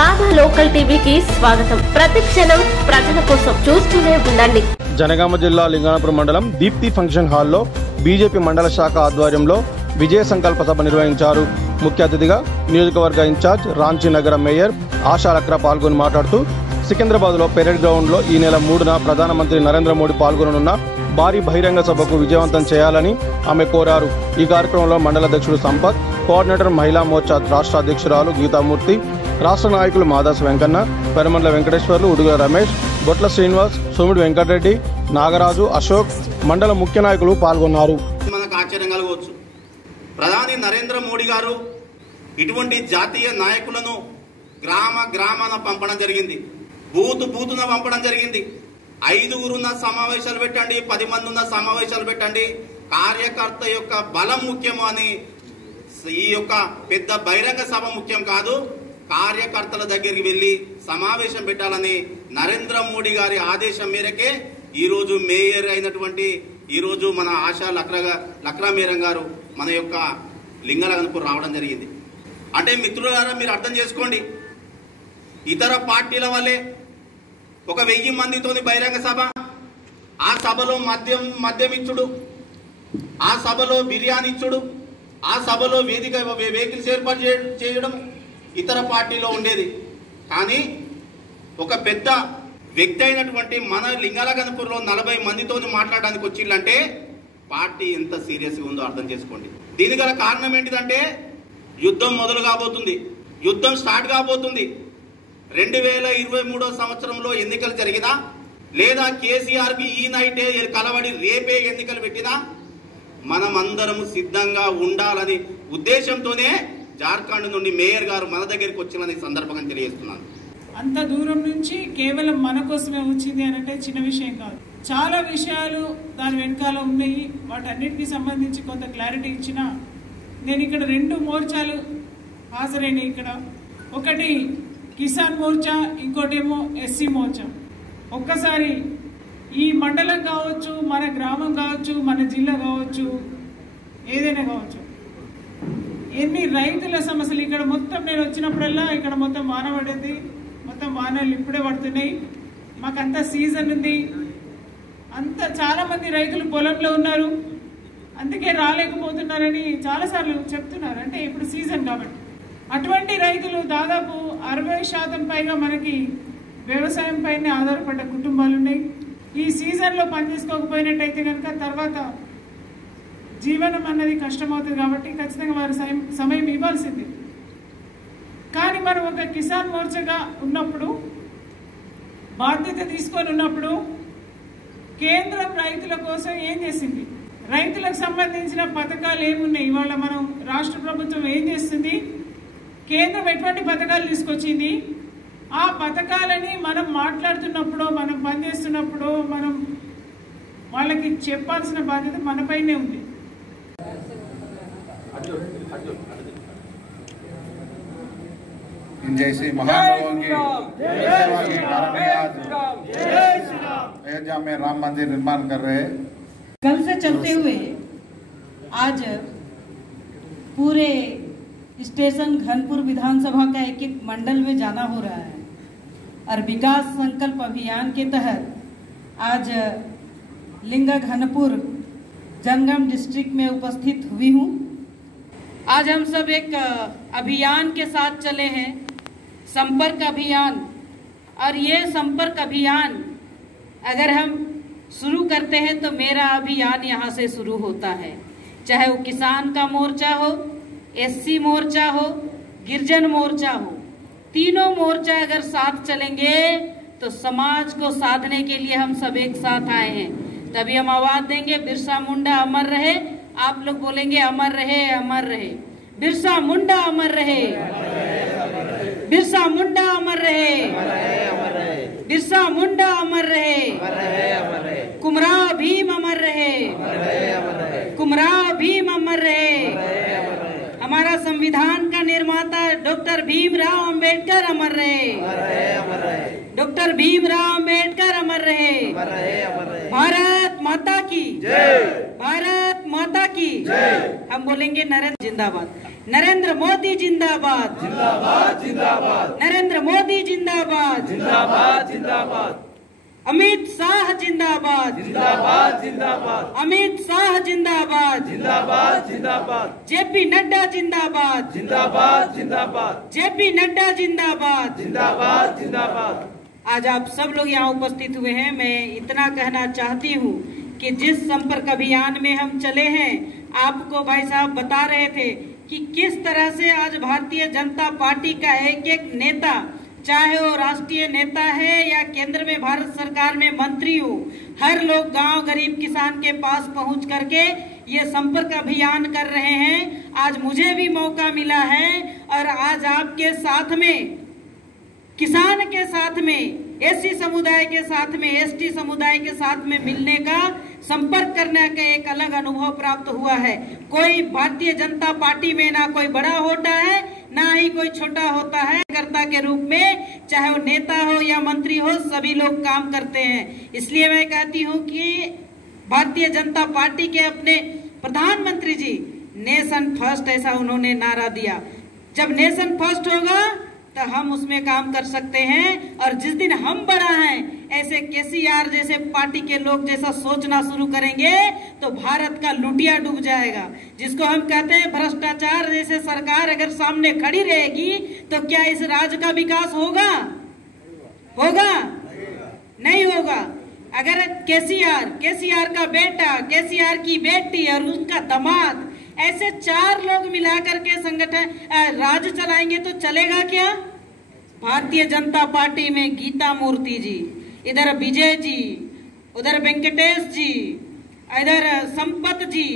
బాబా local టీవీకి స్వాగతం. ప్రతిక్షణం ప్రజల కోసం చూస్తూనే ఉండండి. జనగామ జిల్లా లింగానపురం మండలం దీప్తి ఫంక్షన్ హాల్లో బీజేపీ మండల శాఖ ఆధ్వర్యంలో విజయ సంకల్ప సభ నిర్వహించారు. ముఖ్య అతిథిగా నియోజకవర్గ ఇన్ఛార్జ్ రాంచీ నగర మేయర్ ఆశా లక్రా పాల్గొని మాట్లాడుతూ సికింద్రాబాద్లో పెరేడ్ గ్రౌండ్లో ఈ నెల 3న ప్రధానమంత్రి నరేంద్ర మోడీ పాల్గొననున్న భారీ బహిరంగ సభకు విజయవంతం చేయాలని ఆమె కోరారు. ఈ కార్యక్రమంలో మండల అధ్యక్షుడు సంపత్, కోఆర్డినేటర్ మహిళా మోర్చా రాష్ట్ర అధ్యక్షురాలు గీతామూర్తి, రాష్ట్ర నాయకులు మాదాస్ వెంకన్న, పెరమండ్ల వెంకటేశ్వర్లు, ఉడుగుల రమేష్, బొట్ల శ్రీనివాస్, సోమిడి వెంకటరెడ్డి, నాగరాజు, అశోక్, మండల ముఖ్య నాయకులు పాల్గొన్నారు. మనకు ఆశ్చర్యం కలగవచ్చు. ప్రధాని నరేంద్ర మోడీ గారు ఇటువంటి జాతీయ నాయకులను గ్రామాన పంపడం జరిగింది. బూతున పంపడం జరిగింది. 5గురు ఉన్న సమావేశాలు పెట్టండి, 10 మంది ఉన్న సమావేశాలు పెట్టండి, కార్యకర్త యొక్క బలం ముఖ్యము అని. ఈ యొక్క పెద్ద బహిరంగ సభ ముఖ్యం కాదు, కార్యకర్తల దగ్గరికి వెళ్ళి సమావేశం పెట్టాలని నరేంద్ర మోడీ గారి ఆదేశం మేరకే ఈరోజు మేయర్ అయినటువంటి ఈరోజు మన ఆశా లక్రా మేరం గారు మన యొక్క లింగానపురం రావడం జరిగింది. అంటే మిత్రులారా, మీరు అర్థం చేసుకోండి, ఇతర పార్టీల వల్లే ఒక 1000 మందితోని బహిరంగ సభ, ఆ సభలో మద్యం ఇచ్చుడు, ఆ సభలో బిర్యానీ ఇచ్చుడు, ఆ సభలో వెహికల్స్ ఏర్పాటు చేయడం ఇతర పార్టీలో ఉండేది. కానీ ఒక పెద్ద వ్యక్తి అయినటువంటి మన లింగానపురంలో 40 మందితోని మాట్లాడడానికి వచ్చిందంటే పార్టీ ఎంత సీరియస్గా ఉందో అర్థం చేసుకోండి. దీనికి గల కారణం ఏంటిదంటే యుద్ధం మొదలు కాబోతుంది, యుద్ధం స్టార్ట్ కాబోతుంది. 2023 సంవత్సరంలో ఎన్నికలు జరిగినా లేదా కేసీఆర్కి ఈ నైటే కలవడి రేపే ఎన్నికలు పెట్టినా మనమందరము సిద్ధంగా ఉండాలని ఉద్దేశంతోనే జార్ఖండ్ నుండి మేయర్ గారు మన దగ్గరికి వచ్చిన సందర్భంగా తెలియజేస్తున్నాను. అంత దూరం నుంచి కేవలం మన కోసమే వచ్చింది అని అంటే చిన్న విషయం కాదు. చాలా విషయాలు దాని వెనకాల ఉన్నాయి. వాటన్నిటికి సంబంధించి కొంత క్లారిటీ ఇచ్చిన నేను ఇక్కడ 2 మోర్చాలు హాజరైన, ఇక్కడ ఒకటి కిసాన్ మోర్చా, ఇంకోటేమో ఎస్సీ మోర్చా. ఒక్కసారి ఈ మండలం కావచ్చు, మన గ్రామం కావచ్చు, మన జిల్లా కావచ్చు, ఏదైనా కావచ్చు, ఎన్ని రైతుల సమస్యలు ఇక్కడ మొత్తం నేను వచ్చినప్పుడల్లా ఇక్కడ మొత్తం వాన పడింది, మొత్తం వానలు ఇప్పుడే పడుతున్నాయి, మాకంతా సీజన్ ఉంది, అంతా చాలా మంది రైతులు పొలంలో ఉన్నారు, అందుకే రాలేకపోతున్నారని చాలాసార్లు చెప్తున్నారు. అంటే ఇప్పుడు సీజన్ కాబట్టి అటువంటి రైతులు దాదాపు 60% పైగా మనకి వ్యవసాయం పైనే ఆధారపడ్డ కుటుంబాలు ఉన్నాయి. ఈ సీజన్లో పనిచేసుకోకపోయినట్టయితే కనుక తర్వాత జీవనం అన్నది కష్టమవుతుంది. కాబట్టి ఖచ్చితంగా వారు సమయం ఇవ్వాల్సింది. కానీ మనం ఒక కిసాన్ మోర్చాగా ఉన్నప్పుడు, బాధ్యత తీసుకొని ఉన్నప్పుడు కేంద్రం రైతుల కోసం ఏం చేసింది, రైతులకు సంబంధించిన పథకాలు ఏమున్నాయి, ఇవాళ మనం రాష్ట్ర ప్రభుత్వం ఏం చేస్తుంది, కేంద్రం ఎటువంటి పథకాలు తీసుకొచ్చింది, ఆ పథకాలని మనం మాట్లాడుతున్నప్పుడు, మనం పనిచేస్తున్నప్పుడు మనం వాళ్ళకి చెప్పాల్సిన బాధ్యత మనపైనే ఉంది. जैसे महानुभावों की सेवा के कारण आज अयोध्या में राम मंदिर निर्माण कर रहे हैं। कल से चलते हुए आज पूरे स्टेशन घनपुर विधानसभा का एक मंडल में जाना हो रहा है और विकास संकल्प अभियान के तहत आज लिंगा घनपुर जनगाम डिस्ट्रिक्ट में उपस्थित हुई हूँ। आज हम सब एक अभियान के साथ चले हैं, संपर्क अभियान। और ये संपर्क अभियान अगर हम शुरू करते हैं तो मेरा अभियान यहाँ से शुरू होता है, चाहे वो किसान का मोर्चा हो, एससी मोर्चा हो, गिरजन मोर्चा हो, तीनों मोर्चा अगर साथ चलेंगे तो समाज को साधने के लिए हम सब एक साथ आए हैं। तभी हम आवाज देंगे बिरसा मुंडा अमर रहे। आप लोग बोलेंगे अमर रहे, अमर रहे, बिरसा मुंडा अमर रहे, बिरसा मुंडा अमर रहे, बिरसा मुंडा अमर रहे, कुमरा भीम अमर रहे, कुमरा भीम अमर रहे। हमारा संविधान का निर्माता डॉक्टर भीमराव अंबेडकर अमर रहे, डॉक्टर भीमराव अंबेडकर अमर रहे। भारत माता की जय, भारत माता की जय। हम बोलेंगे नरेंद्र जिंदाबाद, नरेंद्र मोदी जिंदाबाद, जिंदाबाद जिंदाबाद, नरेंद्र मोदी जिंदाबाद, जिंदाबाद जिंदाबाद, अमित शाह जिंदाबाद, जिंदाबाद जिंदाबाद, अमित शाह जिंदाबाद, जिंदाबाद जिंदाबाद, जेपी नड्डा जिंदाबाद, जिंदाबाद जिंदाबाद, जेपी नड्डा जिंदाबाद, जिंदाबाद जिंदाबाद। आज आप सब लोग यहाँ उपस्थित हुए हैं। मैं इतना कहना चाहती हूँ कि जिस संपर्क अभियान में हम चले हैं, आपको भाई साहब बता रहे थे कि किस तरह से आज भारतीय जनता पार्टी का एक एक नेता, चाहे वो राष्ट्रीय नेता है या केंद्र में भारत सरकार में मंत्री हो, हर लोग गांव गरीब किसान के पास पहुंच करके ये संपर्क अभियान कर रहे हैं। आज मुझे भी मौका मिला है और आज आपके साथ में, किसान के साथ में, एससी समुदाय के साथ में, एसटी समुदाय के साथ में मिलने का, संपर्क करने का एक अलग अनुभव प्राप्त हुआ है। कोई भारतीय जनता पार्टी में ना कोई बड़ा होता है, ना ही कोई छोटा होता है। कर्ता के रूप में चाहे वो नेता हो या मंत्री हो, सभी लोग काम करते हैं। इसलिए मैं कहती हूँ कि भारतीय जनता पार्टी के अपने प्रधानमंत्री जी नेशन फर्स्ट, ऐसा उन्होंने नारा दिया। जब नेशन फर्स्ट होगा तो हम उसमें काम कर सकते हैं। और जिस दिन हम बड़ा हैं, ऐसे केसीआर जैसे पार्टी के लोग जैसा सोचना शुरू करेंगे तो भारत का लुटिया डूब जाएगा। जिसको हम कहते हैं भ्रष्टाचार जैसे सरकार अगर सामने खड़ी रहेगी तो क्या इस राज्य का विकास होगा? होगा? नहीं होगा। अगर केसीआर का बेटा, केसीआर की बेटी और उनका दामाद, ऐसे 4 लोग मिलाकर के संगठन राज्य चलाएंगे तो चलेगा क्या? भारतीय जनता पार्टी में गीता मूर्ति जी, इधर विजय जी, उधर वेंकटेश जी, इधर संपत जी,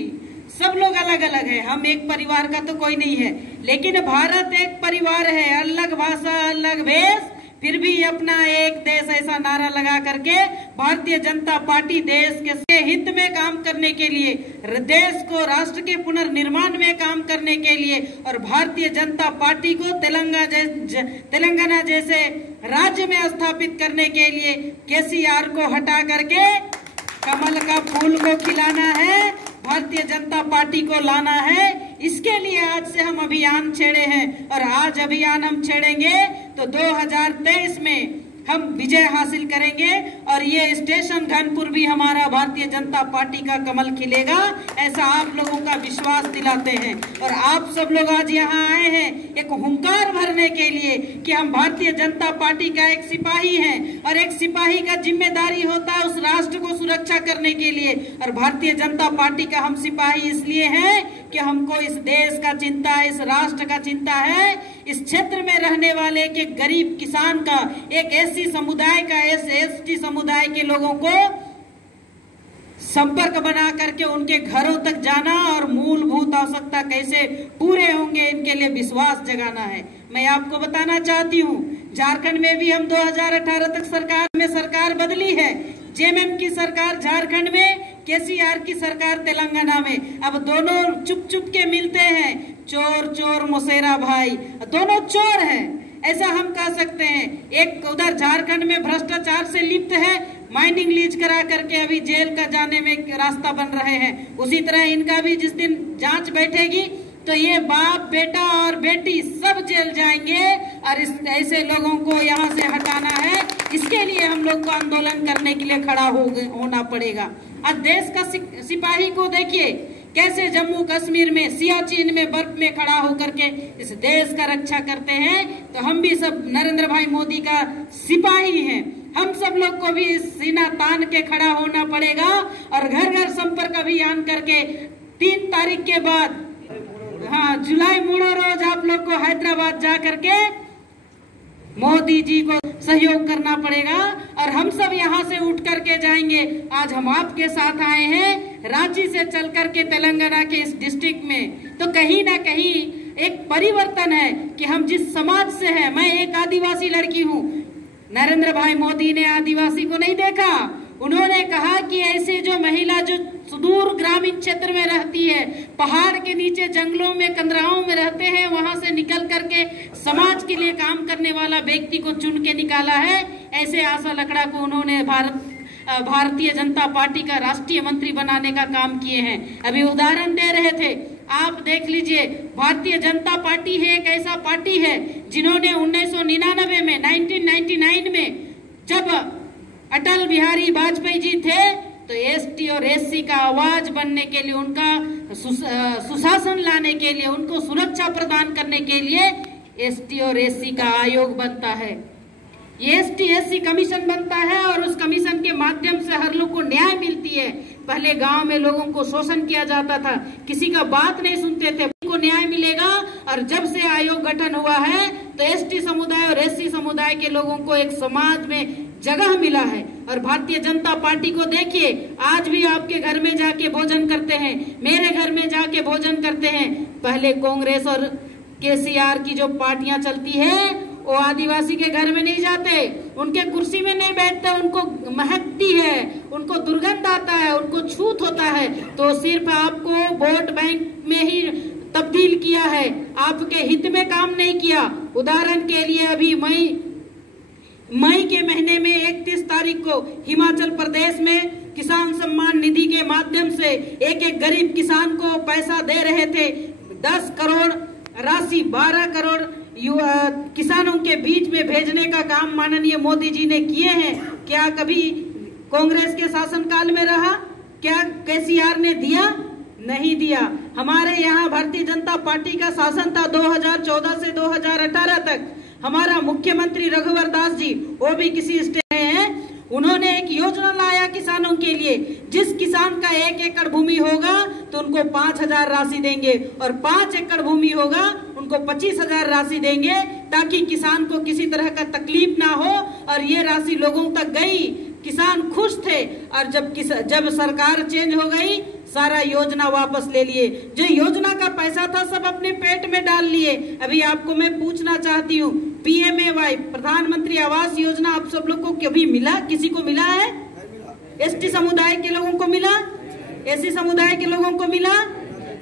सब लोग अलग अलग है। हम एक परिवार का तो कोई नहीं है, लेकिन भारत एक परिवार है। अलग भाषा, अलग भेष, फिर भी अपना एक देश, ऐसा नारा लगा करके भारतीय जनता पार्टी देश के हित में काम करने के लिए, देश को, राष्ट्र के पुनर्निर्माण में काम करने के लिए और भारतीय जनता पार्टी को तेलंगाना जैसे राज्य में स्थापित करने के लिए केसीआर को हटा करके कमल का फूल को खिलाना है, भारतीय जनता पार्टी को लाना है। इसके लिए आज से हम अभियान छेड़े हैं और आज अभियान हम छेड़ेंगे तो 2023 में हम विजय हासिल करेंगे और ये स्टेशन घनपुर भी हमारा भारतीय जनता पार्टी का कमल खिलेगा, ऐसा आप लोगों का विश्वास दिलाते हैं। और आप सब लोग आज यहाँ आए हैं एक हुंकार भरने के लिए कि हम भारतीय जनता पार्टी का एक सिपाही हैं और एक सिपाही का जिम्मेदारी होता है उस राष्ट्र को सुरक्षा करने के लिए। और भारतीय जनता पार्टी का हम सिपाही इसलिए हैं कि हमको इस देश का चिंता है, इस राष्ट्र का चिंता है, इस क्षेत्र में रहने वाले एक गरीब किसान का, एक एससी समुदाय का, एसटी समुदाय के लोगों को संपर्क बना करके उनके घरों तक जाना और मूलभूत आवश्यकता कैसे पूरे होंगे इनके लिए विश्वास जगाना है। मैं आपको बताना चाहती हूँ, झारखंड में भी हम 2018 तक सरकार बदली है। जेएमएम की सरकार झारखंड में, केसीआर की सरकार तेलंगाना में। अब दोनों चुप चुप के मिलते हैं, चोर चोर मौसेरा भाई, दोनों चोर हैं, ऐसा हम कह सकते हैं। एक उधर झारखंड में भ्रष्टाचार से लिप्त है, माइनिंग लीज करा करके अभी जेल का जाने में रास्ता बन रहे हैं। उसी तरह इनका भी जिस दिन जांच बैठेगी तो ये बाप, बेटा और बेटी सब जेल जाएंगे और ऐसे लोगों को यहाँ से हटाना है। इसके लिए हम लोग को आंदोलन करने के लिए खड़ा होना पड़ेगा। आज देश का सिपाही को देखिए कैसे जम्मू कश्मीर में, सियाचिन में, बर्फ में खड़ा होकर के इस देश का रक्षा करते हैं। तो हम भी सब नरेंद्र भाई मोदी का सिपाही हैं। हम सब लोग को भी सीना तान के खड़ा होना पड़ेगा और घर घर संपर्क अभियान करके 3 तारीख के बाद, हाँ, जुलाई मूडो रोज आप लोग को हैदराबाद जा करके मोदी जी को सहयोग करना पड़ेगा और हम सब यहाँ से उठ करके जाएंगे। आज हम आपके साथ आए हैं रांची से चल करके तेलंगाना के इस डिस्ट्रिक्ट में, तो कहीं ना कहीं एक परिवर्तन है कि हम जिस समाज से हैं। मैं एक आदिवासी लड़की हूँ। नरेंद्र भाई मोदी ने आदिवासी को नहीं देखा। उन्होंने कहा कि ऐसे जो महिला जो सुदूर ग्रामीण क्षेत्र में रहती है, पहाड़ के नीचे जंगलों में, कंदराओं में रहते हैं, वहां से निकल करके समाज के लिए काम करने वाला व्यक्ति को चुन के निकाला है। ऐसे आशा लकड़ा को उन्होंने भारतीय जनता पार्टी का राष्ट्रीय मंत्री बनाने का काम किए हैं। अभी उदाहरण दे रहे थे आप देख लीजिए, भारतीय जनता पार्टी है एक ऐसा पार्टी है जिन्होंने 1999 में 1999 में जब अटल बिहारी वाजपेयी जी थे तो एसटी और एससी का आवाज बनने के लिए, उनका सुशासन लाने के लिए, उनको सुरक्षा प्रदान करने के लिए एसटी और एससी का आयोग बनता है। ये एसटी एससी कमीशन बनता है और उस कमीशन के माध्यम से हर लोग को न्याय मिलती है। पहले गांव में लोगों को शोषण किया जाता था, किसी का बात नहीं सुनते थे, को न्याय मिलेगा। और जब से आयोग गठन हुआ है तो एसटी समुदाय और एससी समुदाय के लोगों को एक समाज में जगह मिला है। और भारतीय जनता पार्टी को देखिए, आज भी आपके घर में जाके भोजन करते हैं, मेरे घर में जाके भोजन करते हैं। पहले कांग्रेस और केसीआर की जो पार्टियां चलती है वो आदिवासी के घर में नहीं जाते, उनके कुर्सी में नहीं बैठते, उनको महकती है, उनको दुर्गंध आता है, उनको छूत होता है। तो सिर्फ आपको वोट बैंक में ही तब्दील किया है, आपके हित में काम नहीं किया। उदाहरण के लिए अभी मई के महीने में 31 तारीख को हिमाचल प्रदेश में किसान सम्मान निधि के माध्यम से एक गरीब किसान को पैसा दे रहे थे। 10 करोड़ राशि 12 करोड़ किसानों के बीच में भेजने का काम माननीय मोदी जी ने किए हैं। क्या कभी कांग्रेस के शासनकाल में रहा? क्या केसीआर ने दिया? नहीं दिया। हमारे यहाँ भारतीय जनता पार्टी का शासन था 2014 से 2018 तक। हमारा मुख्यमंत्री रघुवर दास जी, वो भी किसी स्टेट में हैं, उन्होंने एक योजना लाया किसानों के लिए। जिस किसान का 1 एकड़ भूमि होगा तो उनको 5,000 राशि देंगे और 5 एकड़ भूमि होगा उनको 25,000 राशि देंगे, ताकि किसान को किसी तरह का तकलीफ ना हो। और ये राशि लोगों तक गई, किसान खुश थे। और जब सरकार चेंज हो गई, सारा योजना वापस ले लिए। जो योजना का पैसा था सब अपने पेट में डाल लिए। अभी आपको मैं पूछना चाहती हूँ, PMAY प्रधानमंत्री आवास योजना आप सब लोग को कभी मिला? किसी को मिला है? एसटी समुदाय के लोगों को मिला? एससी समुदाय के लोगों को मिला?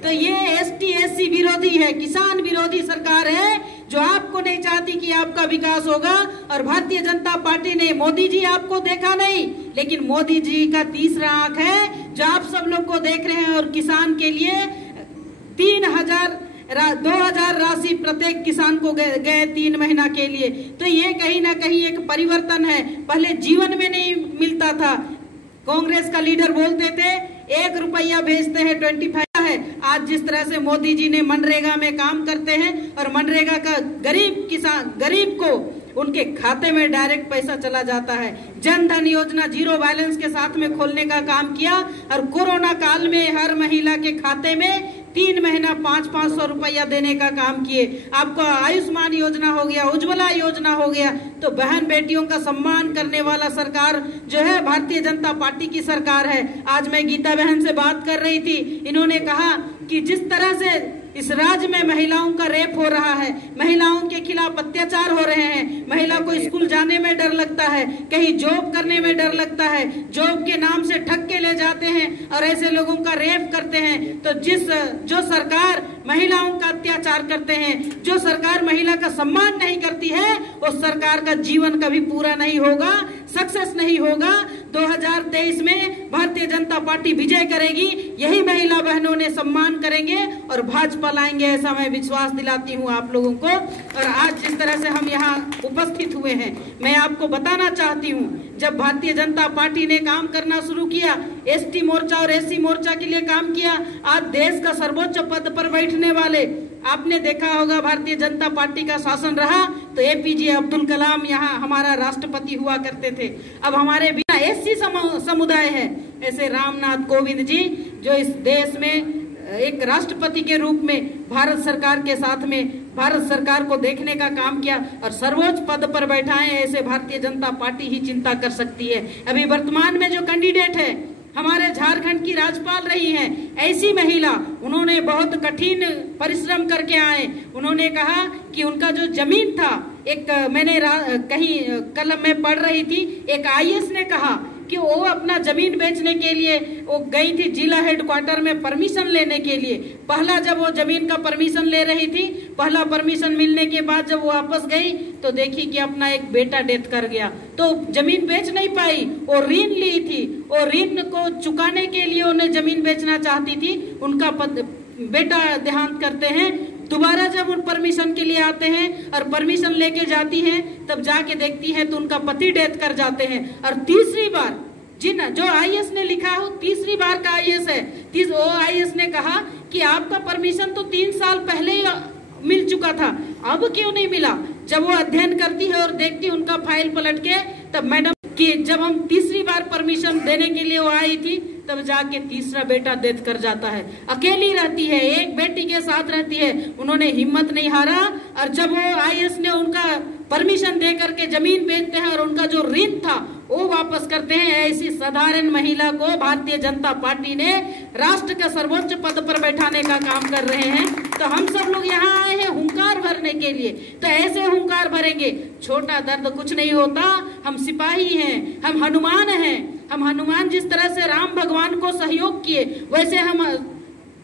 तो ये एसटी एससी विरोधी है, किसान विरोधी सरकार है, जो आपको नहीं चाहती कि आपका विकास होगा। और भारतीय जनता पार्टी ने, मोदी जी आपको देखा नहीं, लेकिन मोदी जी का तीसरा आंख है जो आप सब लोग को देख रहे हैं। और किसान के लिए 2,000 राशि प्रत्येक किसान को गए 3 महीना के लिए। तो ये कहीं ना कहीं एक परिवर्तन है। पहले जीवन में नहीं मिलता था। कांग्रेस का लीडर बोलते थे 1 रुपया भेजते हैं 25 है। आज जिस तरह से मोदी जी ने मनरेगा में काम करते हैं और मनरेगा का गरीब को उनके खाते में डायरेक्ट पैसा चला जाता है। जन धन योजना 0 बैलेंस के साथ में खोलने का काम किया। और कोरोना काल में हर महिला के खाते में 3 महीना 500 रुपया देने का काम किए। आपको आयुष्मान योजना हो गया, उज्ज्वला योजना हो गया। तो बहन बेटियों का सम्मान करने वाला सरकार जो है भारतीय जनता पार्टी की सरकार है। आज मैं गीता बहन से बात कर रही थी, इन्होंने कहा कि जिस तरह से इस राज्य में महिलाओं का रेप हो रहा है, महिलाओं के खिलाफ अत्याचार हो रहे हैं, महिला को स्कूल जाने में डर लगता है, कहीं जॉब करने में डर लगता है, जॉब के नाम से ठग के ले जाते हैं और ऐसे लोगों का रेप करते हैं। तो जो सरकार महिलाओं का अत्याचार करते हैं, जो सरकार महिला का सम्मान नहीं करती है, उस सरकार का जीवन कभी पूरा नहीं होगा, सक्सेस नहीं होगा। 2023 में भारतीय जनता पार्टी विजय करेगी, यही महिला बहनों ने सम्मान करेंगे और भाजपा लाएंगे, ऐसा मैं विश्वास दिलाती हूं आप लोगों को। और आज जिस तरह से हम यहाँ उपस्थित हुए हैं, मैं आपको बताना चाहती हूं, जब भारतीय जनता पार्टी ने काम करना शुरू किया, एसटी मोर्चा और एससी मोर्चा के लिए काम किया, आज देश का सर्वोच्च पद पर बैठने वाले, आपने देखा होगा भारतीय जनता पार्टी का शासन रहा तो APJ अब्दुल कलाम यहाँ हमारा राष्ट्रपति हुआ करते थे। अब हमारे बिना एससी समुदाय है, ऐसे रामनाथ कोविंद जी जो इस देश में एक राष्ट्रपति के रूप में भारत सरकार के साथ में भारत सरकार को देखने का काम किया और सर्वोच्च पद पर बैठाए, ऐसे भारतीय जनता पार्टी ही चिंता कर सकती है। अभी वर्तमान में जो कैंडिडेट है, हमारे झारखंड की राज्यपाल रही हैं, ऐसी महिला, उन्होंने बहुत कठिन परिश्रम करके आए। उन्होंने कहा कि उनका जो जमीन था, एक मैंने कहीं कल में पढ़ रही थी, एक IAS ने कहा कि वो अपना जमीन बेचने के लिए वो गई थी जिला हेडक्वार्टर में परमिशन लेने के लिए। पहला जब वो जमीन का परमिशन ले रही थी, पहला परमिशन मिलने के बाद जब वो वापस गई तो देखी कि अपना एक बेटा डेथ कर गया, तो जमीन बेच नहीं पाई। वो ऋण ली थी, वो ऋण को चुकाने के लिए उन्हें जमीन बेचना चाहती थी। उनका बेटा देहांत करते हैं, दोबारा जब उन परमिशन के लिए आते हैं और परमिशन लेके जाती हैं, तब जाके देखती हैं तो उनका पति डेथ कर जाते हैं। और तीसरी बार जो आईएएस ने लिखा हो, तीसरी बार का आईएएस है, वो आईएएस ने कहा कि आपका परमिशन तो 3 साल पहले ही मिल चुका था, अब क्यों नहीं मिला। जब वो अध्ययन करती है और देखती है उनका फाइल पलट के, तब मैडम कि जब हम तीसरी बार परमिशन देने के लिए वो आई थी, तब जाके तीसरा बेटा डेथ कर जाता है। अकेली रहती है, एक बेटी के साथ रहती है, उन्होंने हिम्मत नहीं हारा। और जब वो आईएएस ने उनका परमिशन दे करके जमीन बेचते हैं और उनका जो ऋण था वो वापस करते हैं, ऐसी साधारण महिला को भारतीय जनता पार्टी ने राष्ट्र का सर्वोच्च पद पर बैठाने का काम कर रहे हैं। तो हम सब लोग यहाँ आए हैं हुंकार भरने के लिए, तो ऐसे हुंकार भरेंगे, छोटा दर्द कुछ नहीं होता। हम सिपाही हैं, हम हनुमान हैं। हम हनुमान जिस तरह से राम भगवान को सहयोग किए, वैसे हम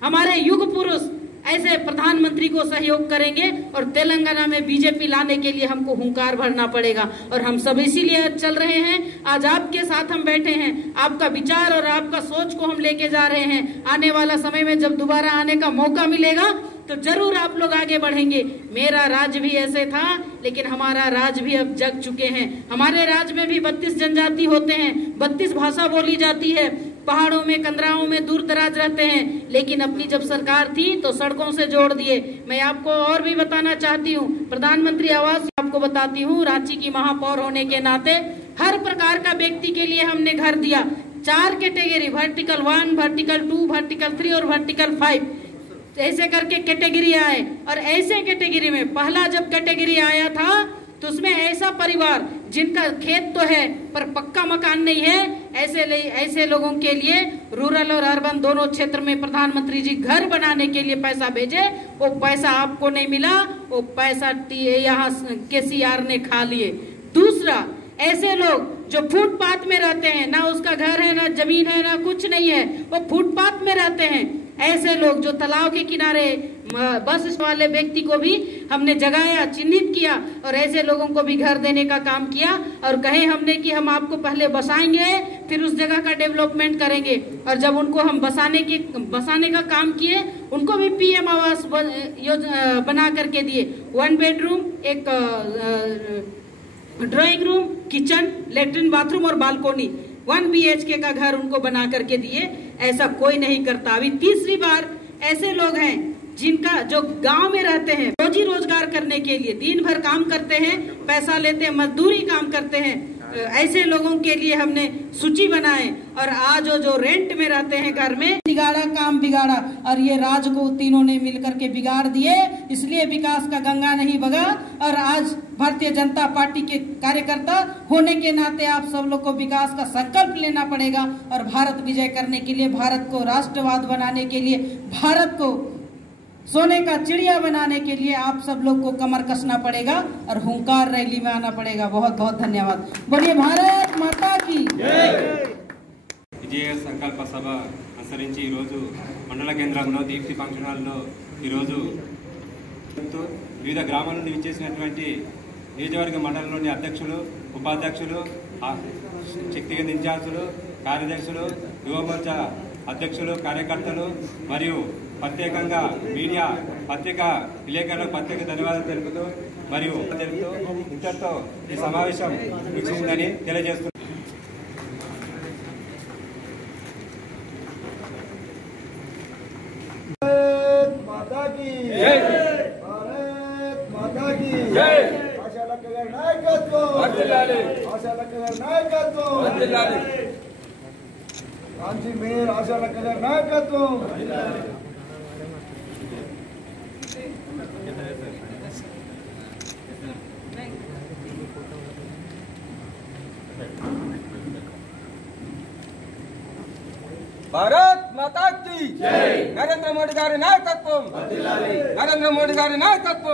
हमारे युग पुरुष ऐसे प्रधानमंत्री को सहयोग करेंगे और तेलंगाना में बीजेपी लाने के लिए हमको हुंकार भरना पड़ेगा। और हम सब इसीलिए चल रहे हैं, आज आपके साथ हम बैठे हैं, आपका विचार और आपका सोच को हम लेके जा रहे हैं। आने वाला समय में जब दोबारा आने का मौका मिलेगा तो जरूर आप लोग आगे बढ़ेंगे। मेरा राज भी ऐसे था, लेकिन हमारा राज भी अब जग चुके हैं। हमारे राज में भी 32 जनजाति होते हैं, 32 भाषा बोली जाती है, पहाड़ों में कंदराओं में दूर दराज रहते हैं, लेकिन अपनी जब सरकार थी तो सड़कों से जोड़ दिए। मैं आपको और भी बताना चाहती हूँ, प्रधानमंत्री आवास आपको बताती हूँ, रांची की महापौर होने के नाते हर प्रकार का व्यक्ति के लिए हमने घर दिया। 4 कैटेगरी, वर्टिकल 1, वर्टिकल 2, वर्टिकल 3 और वर्टिकल 5, ऐसे करके कैटेगरी आए। और ऐसे कैटेगरी में पहला जब कैटेगरी आया था तो उसमें ऐसा परिवार जिनका खेत तो है पर पक्का मकान नहीं है, ऐसे लोगों के लिए रूरल और अर्बन दोनों क्षेत्र में प्रधानमंत्री जी घर बनाने के लिए पैसा भेजे। वो पैसा आपको नहीं मिला, वो पैसा यहाँ केसीआर ने खा लिए। दूसरा, ऐसे लोग जो फुटपाथ में रहते हैं, ना उसका घर है, ना जमीन है, ना कुछ नहीं है, वो फुटपाथ में रहते हैं। ऐसे लोग जो तालाब के किनारे बस वाले व्यक्ति को भी हमने जगाया, चिन्हित किया और ऐसे लोगों को भी घर देने का काम किया। और कहे हमने कि हम आपको पहले बसाएंगे, फिर उस जगह का डेवलपमेंट करेंगे। और जब उनको हम बसाने का काम किए, उनको भी पीएम आवास बना करके दिए। 1 बेडरूम, एक drawing room, kitchen, latrine, bathroom और बालकोनी, 1 BHK का घर उनको बना करके दिए। ऐसा कोई नहीं करता। अभी तीसरी बार ऐसे लोग हैं जिनका जो गांव में रहते हैं, रोजी रोजगार करने के लिए दिन भर काम करते हैं, पैसा लेते हैं, मजदूरी काम करते हैं, ऐसे लोगों के लिए हमने सूची बनाए। और आज जो रेंट में रहते हैं घर में, बिगाड़ा काम बिगाड़ा, और ये राज को तीनों ने मिलकर के बिगाड़ दिए, इसलिए विकास का गंगा नहीं बगा। और आज भारतीय जनता पार्टी के कार्यकर्ता होने के नाते आप सब लोग को विकास का संकल्प लेना पड़ेगा और भारत विजय करने के लिए, भारत को राष्ट्रवाद बनाने के लिए, भारत को सोने का चिड़िया बनाने के लिए आप सब लोग को कमर कसना पड़ेगा और हुंकार रैली में आना पड़ेगा। बहुत बहुत धन्यवाद। बोलिए भारत माता की విజయ సంకల్ప సభ అనుసరించి ఈరోజు మండల కేంద్రంలో దీప్తి ఫంక్షన్ హాల్లో ఈరోజు వివిధ గ్రామాల నుండి విచ్చేసినటువంటి నియోజకవర్గ మండలంలోని అధ్యక్షులు, ఉపాధ్యక్షులు, శక్తిగత ఇన్ఛార్జులు, కార్యదర్శులు, యువ మోర్చా అధ్యక్షులు, కార్యకర్తలు మరియు ప్రత్యేకంగా మీడియా పత్రికా విలేకరులకు ప్రత్యేక ధన్యవాదాలు తెలుపుతూ ఇంతటితో ఈ సమావేశం ముగిసిందని తెలియజేస్తున్నారు. రాంచీ మేయర్ ఆశా లక్క గారి నాయకత్వం. भारत माता की नरेंद्र मोदी गारी नायकत्व, नरेंद्र मोदी गारी नायकत्व.